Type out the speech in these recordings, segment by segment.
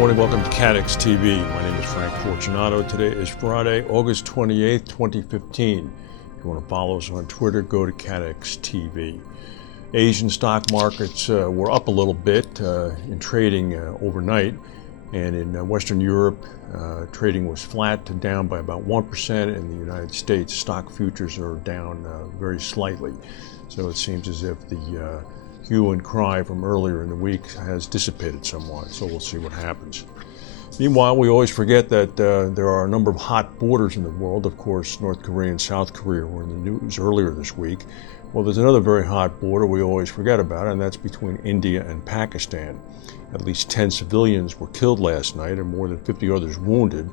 morning, welcome to CATEX TV. My name is Frank Fortunato. Today is Friday, August 28th, 2015. If you want to follow us on Twitter, go to CATEX TV. Asian stock markets were up a little bit in trading overnight, and in Western Europe, trading was flat to down by about 1%. In the United States, stock futures are down very slightly. So it seems as if the hue and cry from earlier in the week has dissipated somewhat, so we'll see what happens. Meanwhile, we always forget that there are a number of hot borders in the world. Of course, North Korea and South Korea were in the news earlier this week. Well, there's another very hot border we always forget about, and that's between India and Pakistan. At least 10 civilians were killed last night and more than 50 others wounded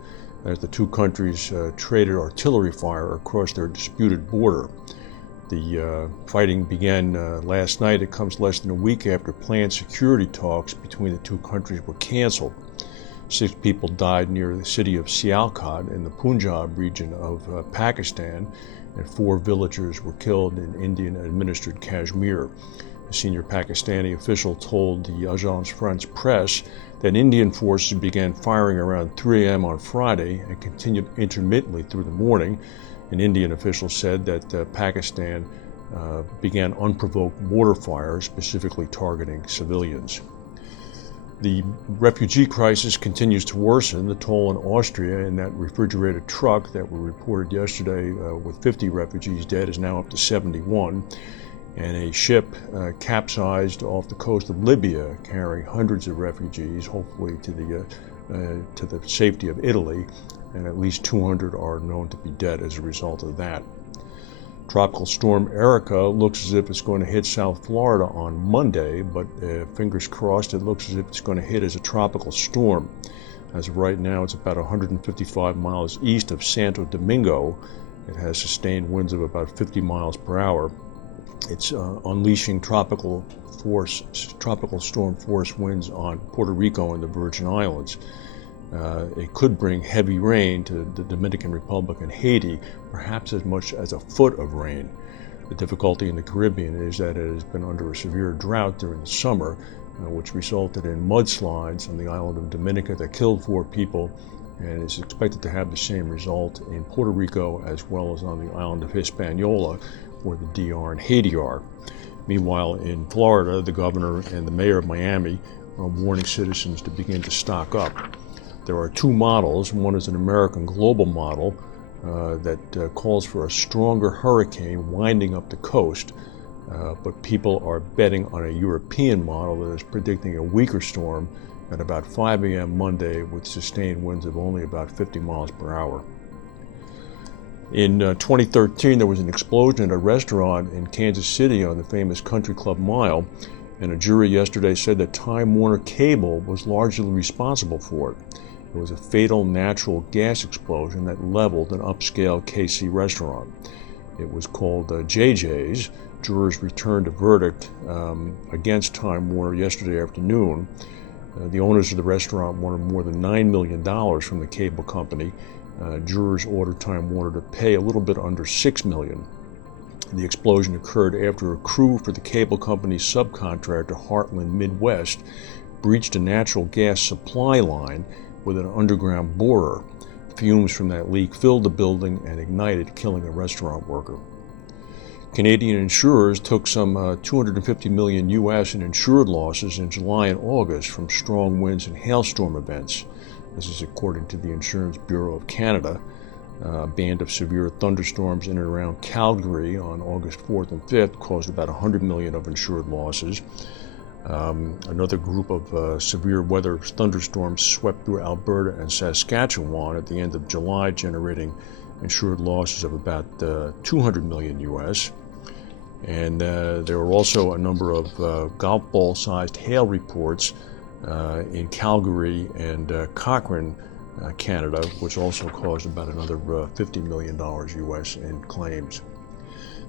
as the two countries traded artillery fire across their disputed border. The fighting began last night. It comes less than a week after planned security talks between the two countries were canceled. 6 people died near the city of Sialkot in the Punjab region of Pakistan, and 4 villagers were killed in Indian-administered Kashmir. A senior Pakistani official told the Agence France-Presse that Indian forces began firing around 3 a.m. on Friday and continued intermittently through the morning. An Indian official said that Pakistan began unprovoked mortar fire, specifically targeting civilians. The refugee crisis continues to worsen. The toll in Austria in that refrigerated truck that were reported yesterday with 50 refugees dead is now up to 71. And a ship capsized off the coast of Libya carrying hundreds of refugees, hopefully to the safety of Italy, and at least 200 are known to be dead as a result of that. Tropical storm Erika looks as if it's going to hit South Florida on Monday, but fingers crossed, it looks as if it's going to hit as a tropical storm. As of right now, it's about 155 miles east of Santo Domingo. It has sustained winds of about 50 miles per hour. It's unleashing tropical storm force winds on Puerto Rico and the Virgin Islands. It could bring heavy rain to the Dominican Republic and Haiti, perhaps as much as a foot of rain. The difficulty in the Caribbean is that it has been under a severe drought during the summer, which resulted in mudslides on the island of Dominica that killed 4 people, and is expected to have the same result in Puerto Rico as well as on the island of Hispaniola, where the DR and Haiti are. Meanwhile, in Florida, the governor and the mayor of Miami are warning citizens to begin to stock up. There are 2 models. One is an American global model that calls for a stronger hurricane winding up the coast, but people are betting on a European model that is predicting a weaker storm at about 5 a.m. Monday with sustained winds of only about 50 miles per hour. In 2013, there was an explosion at a restaurant in Kansas City on the famous Country Club Mile, and a jury yesterday said that Time Warner Cable was largely responsible for it. It was a fatal natural gas explosion that leveled an upscale KC restaurant. It was called JJ's. Jurors returned a verdict against Time Warner yesterday afternoon. The owners of the restaurant wanted more than $9 million from the cable company. Jurors ordered Time Warner to pay a little bit under $6 million. The explosion occurred after a crew for the cable company's subcontractor Heartland Midwest breached a natural gas supply line with an underground borer. Fumes from that leak filled the building and ignited, killing a restaurant worker. Canadian insurers took some $250 million U.S. in insured losses in July and August from strong winds and hailstorm events. This is according to the Insurance Bureau of Canada. A band of severe thunderstorms in and around Calgary on August 4th and 5th caused about $100 million of insured losses. Another group of severe weather thunderstorms swept through Alberta and Saskatchewan at the end of July, generating insured losses of about $200 million U.S. And there were also a number of golf ball-sized hail reports in Calgary and Cochrane, Canada, which also caused about another $50 million U.S. in claims.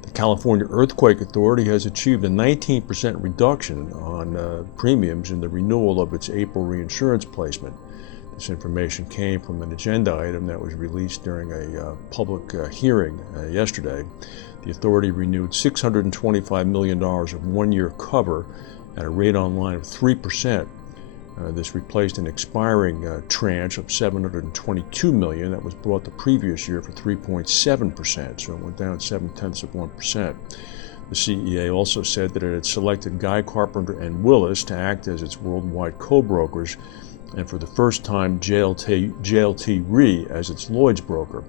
The California Earthquake Authority has achieved a 19% reduction on premiums in the renewal of its April reinsurance placement. This information came from an agenda item that was released during a public hearing yesterday. The authority renewed $625 million of one-year cover at a rate on line of 3%. This replaced an expiring tranche of $722 million that was bought the previous year for 3.7%, so it went down 0.7%. The CEA also said that it had selected Guy Carpenter and Willis to act as its worldwide co-brokers, and for the first time JLT Re as its Lloyd's broker.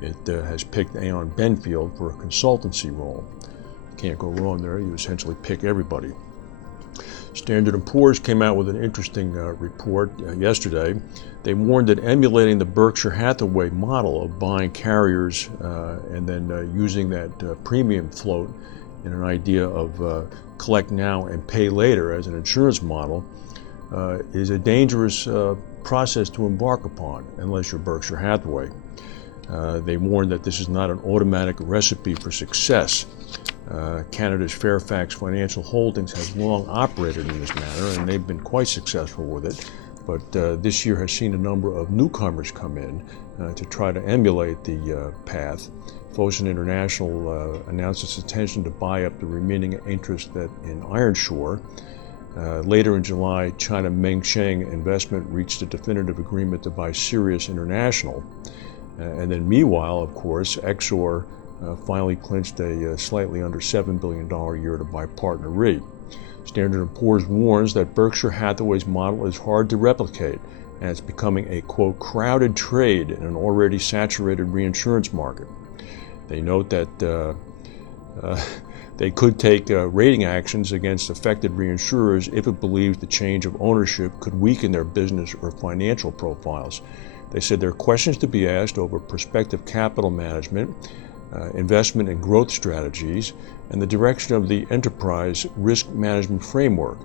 It has picked Aon Benfield for a consultancy role. Can't go wrong there, you essentially pick everybody. Standard & Poor's came out with an interesting report yesterday. They warned that emulating the Berkshire Hathaway model of buying carriers and then using that premium float in an idea of collect now and pay later as an insurance model is a dangerous process to embark upon unless you're Berkshire Hathaway. They warned that this is not an automatic recipe for success. Canada's Fairfax Financial Holdings has long operated in this manner, and they've been quite successful with it. But this year has seen a number of newcomers come in to try to emulate the path. Fosun International announced its intention to buy up the remaining interest in Ironshore. Later in July, China Mengsheng Investment reached a definitive agreement to buy Sirius International. And then meanwhile, of course, Exor finally clinched a slightly under $7 billion a year to buy Partner Re. Standard & Poor's warns that Berkshire Hathaway's model is hard to replicate, and it's becoming a, quote, crowded trade in an already saturated reinsurance market. They note that they could take rating actions against affected reinsurers if it believes the change of ownership could weaken their business or financial profiles. They said there are questions to be asked over prospective capital management, investment and growth strategies, and the direction of the enterprise risk management framework,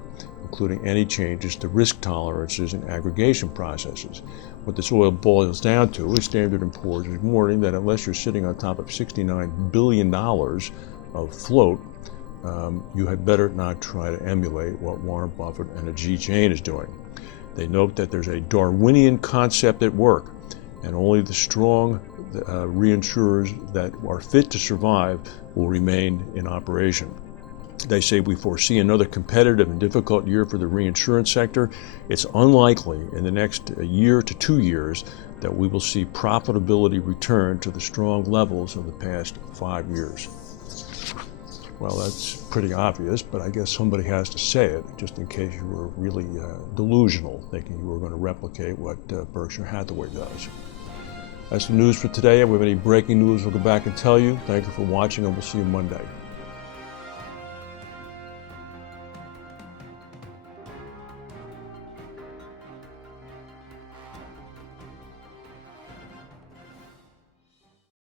including any changes to risk tolerances and aggregation processes. What this oil boils down to is Standard & Poor's is warning that unless you're sitting on top of $69 billion of float, you had better not try to emulate what Warren Buffett and Ajit Jain is doing. They note that there's a Darwinian concept at work, and only the strong reinsurers that are fit to survive will remain in operation. They say we foresee another competitive and difficult year for the reinsurance sector. It's unlikely in the next year to 2 years that we will see profitability return to the strong levels of the past 5 years. Well, that's pretty obvious, but I guess somebody has to say it, just in case you were really delusional, thinking you were going to replicate what Berkshire Hathaway does. That's the news for today. If we have any breaking news, we'll go back and tell you. Thank you for watching, and we'll see you Monday.